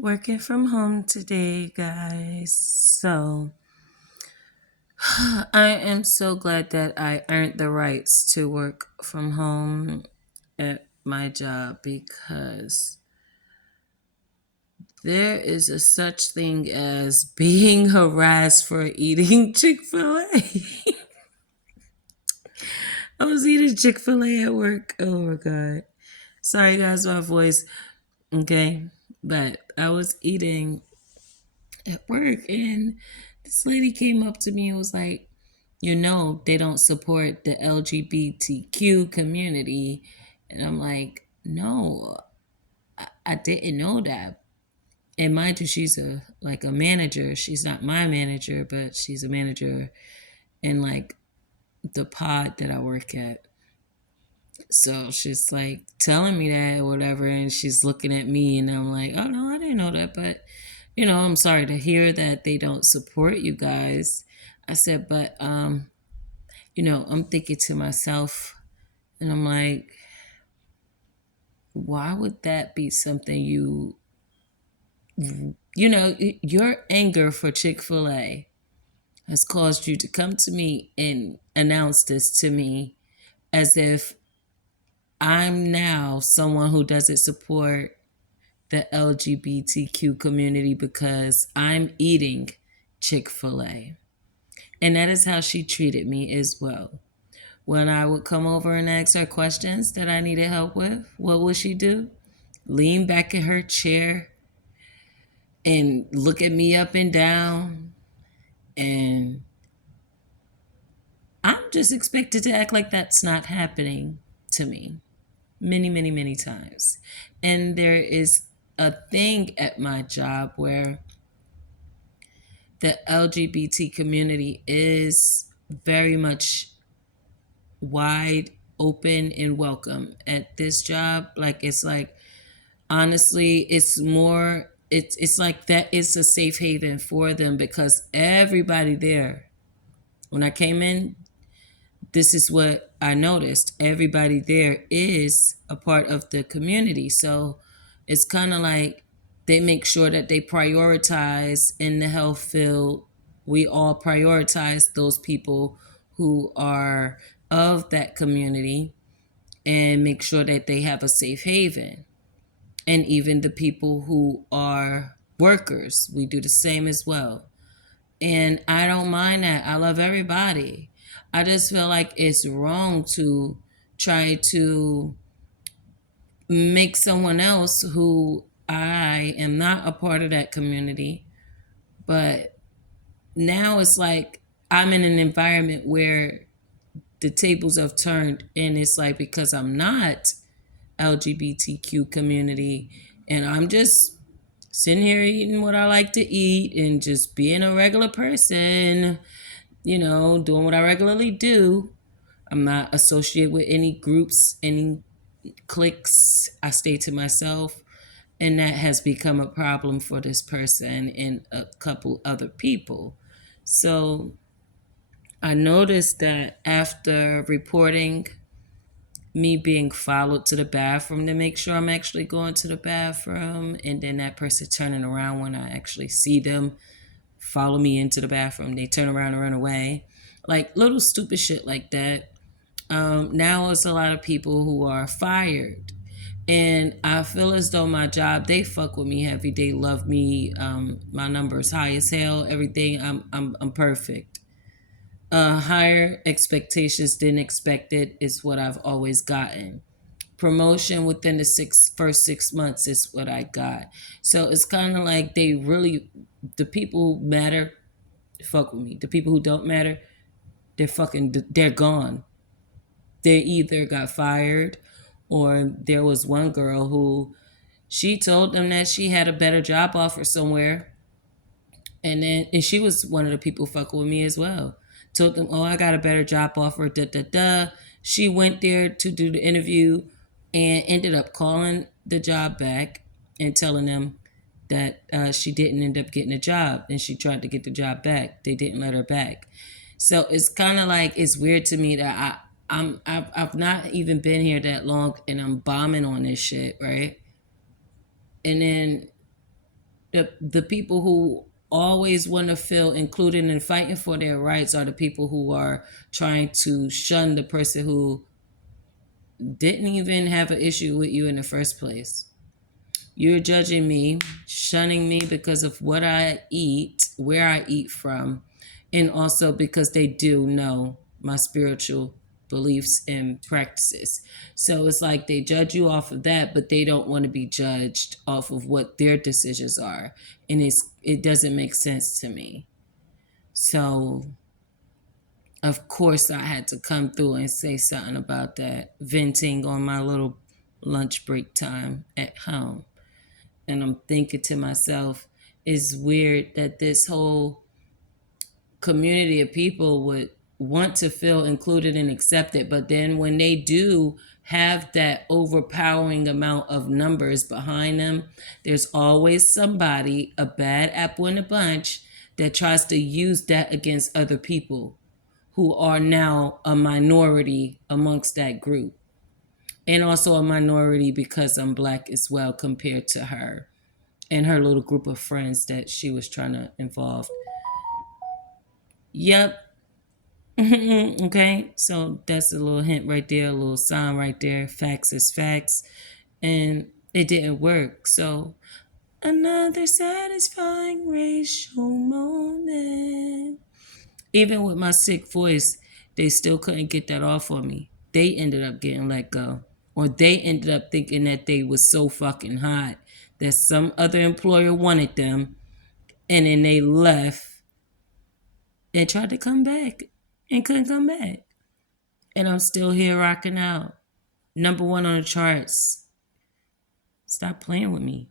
Working from home today, guys. So I am so glad that I earned the rights to work from home at my job because there is a such thing as being harassed for eating Chick-fil-A. I was eating Chick-fil-A at work. Oh my god. Sorry guys, my voice. Okay. But I was eating at work and this lady came up to me and was like, they don't support the LGBTQ community. And I'm like, no, I didn't know that. And mind you, she's a manager. She's not my manager, but she's a manager in like the pod that I work at. So she's like telling me that or whatever, and she's looking at me, and I'm like, oh no, I didn't know that, but I'm sorry to hear that they don't support you guys. I said, but I'm thinking to myself, and I'm like, why would that be something your anger for Chick-fil-A has caused you to come to me and announce this to me as if I'm now someone who doesn't support the LGBTQ community because I'm eating Chick-fil-A. And that is how she treated me as well. When I would come over and ask her questions that I needed help with, what would she do? Lean back in her chair and look at me up and down. And I'm just expected to act like that's not happening to me many, many, many times. And there is a thing at my job where the LGBT community is very much wide open and welcome at this job. Like it's like honestly, it's like that it's a safe haven for them because everybody there, when I came in, this is what I noticed. Everybody there is a part of the community. So it's kind of like they make sure that they prioritize in the health field. We all prioritize those people who are of that community and make sure that they have a safe haven. And even the people who are workers, we do the same as well. And I don't mind that. I love everybody. I just feel like it's wrong to try to make someone else who I am not a part of that community. But now it's like I'm in an environment where the tables have turned, and it's like because I'm not LGBTQ community and I'm just sitting here eating what I like to eat and just being a regular person, doing what I regularly do. I'm not associated with any groups, any cliques. I stay to myself. And that has become a problem for this person and a couple other people. So I noticed that after reporting me being followed to the bathroom to make sure I'm actually going to the bathroom, and then that person turning around when I actually see them follow me into the bathroom, they turn around and run away. Like little stupid shit like that. Now it's a lot of people who are fired. And I feel as though my job, they fuck with me heavy. They love me. My number is high as hell. Everything. I'm perfect. Higher expectations than expected is what I've always gotten. Promotion within the first 6 months is what I got. So it's kind of like the people who matter, fuck with me. The people who don't matter, they're gone. They either got fired, or there was one girl who she told them that she had a better job offer somewhere, and she was one of the people fucking with me as well. Told them, oh, I got a better job offer. Da da da. She went there to do the interview, and ended up calling the job back and telling them that she didn't end up getting a job, and she tried to get the job back. They didn't let her back. So it's kind of like it's weird to me that I've not even been here that long, and I'm bombing on this shit, right? And then The people who always want to feel included and fighting for their rights are the people who are trying to shun the person who didn't even have an issue with you in the first place. You're judging me, shunning me because of what I eat, where I eat from, and also because they do know my spiritual beliefs and practices. So it's like they judge you off of that, but they don't want to be judged off of what their decisions are. And it doesn't make sense to me. So of course I had to come through and say something about that, venting on my little lunch break time at home. And I'm thinking to myself, it's weird that this whole community of people would want to feel included and accepted, but then when they do have that overpowering amount of numbers behind them, there's always somebody, a bad apple in a bunch, that tries to use that against other people who are now a minority amongst that group. And also a minority because I'm black as well compared to her and her little group of friends that she was trying to involve. Yep. Okay. So that's a little hint right there, a little sign right there. Facts is facts. And it didn't work. So another satisfying racial moment. Even with my sick voice, they still couldn't get that off on me. They ended up getting let go. Or they ended up thinking that they was so fucking hot that some other employer wanted them, and then they left and tried to come back and couldn't come back. And I'm still here rocking out. Number one on the charts. Stop playing with me.